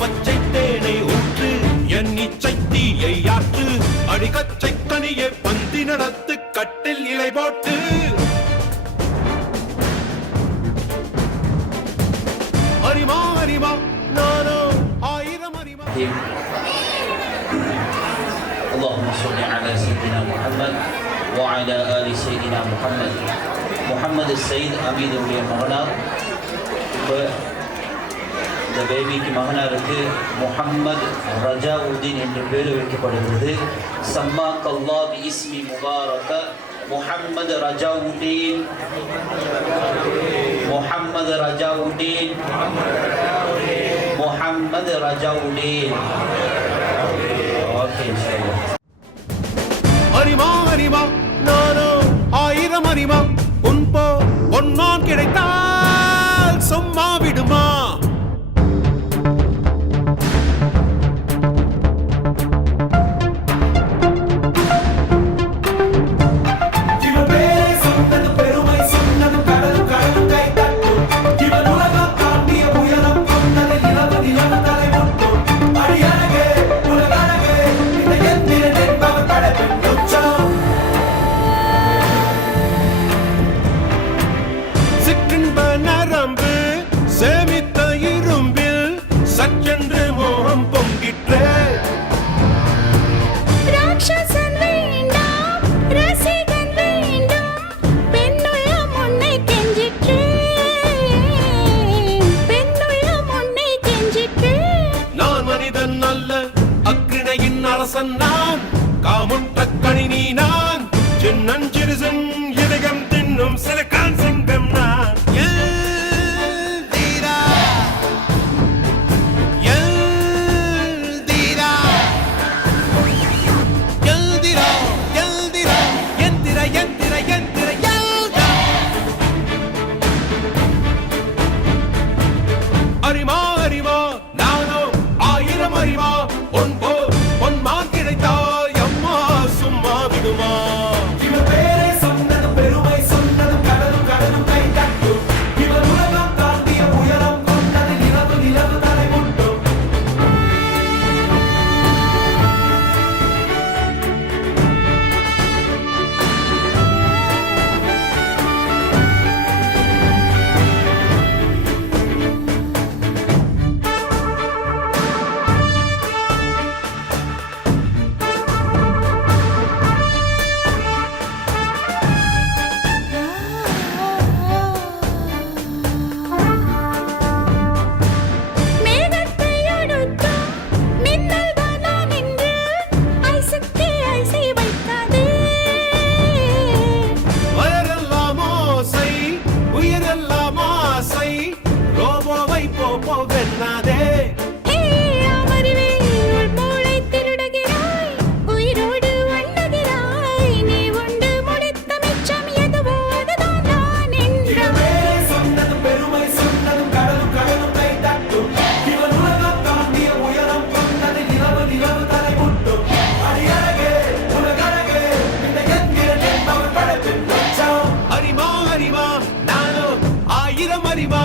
பச்சை தேனை ஊற்று என் இச்சை தீயை ஆற்று அடிகச்சை கனியை பந்தி நடத்து கட்டில் இலை போட்டு அறிமா அறிமா நானோ ஆயிரம் அறிமா. اللهم صل على سيدنا محمد وعلى آل سيدنا محمد. முஹம்மது சயீத் அமீதுடைய மகனார். இப்போ இந்த பேபிக்கு மகனாருக்கு முஹம்மது ரஜாவுதீன் என்ற பேர் வைக்கப்படுகிறது. சம்மாக் அல்லாஹ் பி இஸ்மி முபாரக முஹம்மது ரஜாவுதீன், முஹம்மது ரஜாவுதீன், முஹம்மது ரஜாவுதீன். ஓகே இன்ஷாஅல்லாஹ். அறிமா அறிமா நானோ ஆயிரம் அறிமா பொன்னான் கிடைத்தால் சும்மா விடுமா. சேமித்த இரும்பில் சற்றென்று மோகம் பொங்கிற்றே. ராட்சசன் வேண்டாம், ரசிகன் வேண்டும், பெண்ணுள்ளம் உன்னை கெஞ்சிற்றே, பெண்ணுள்ளம் உன்னை கெஞ்சிற்றே. நான் மனிதன் அல்ல, அக்கிணையின் அரசன் நான், காமுற்ற கணினி நான், சின்னஞ்சிறுசன் இதயம் தின்னும் சிலக்கான் சிங்கம் நான். அறிமா அறிமா நானோ ஆயிரம் அறிமா பொன்மான் கிடைத்தால் அம்மா சும்மா விடுமா. அறிமா அறிமா நானோ ஆயிரம் அறிமா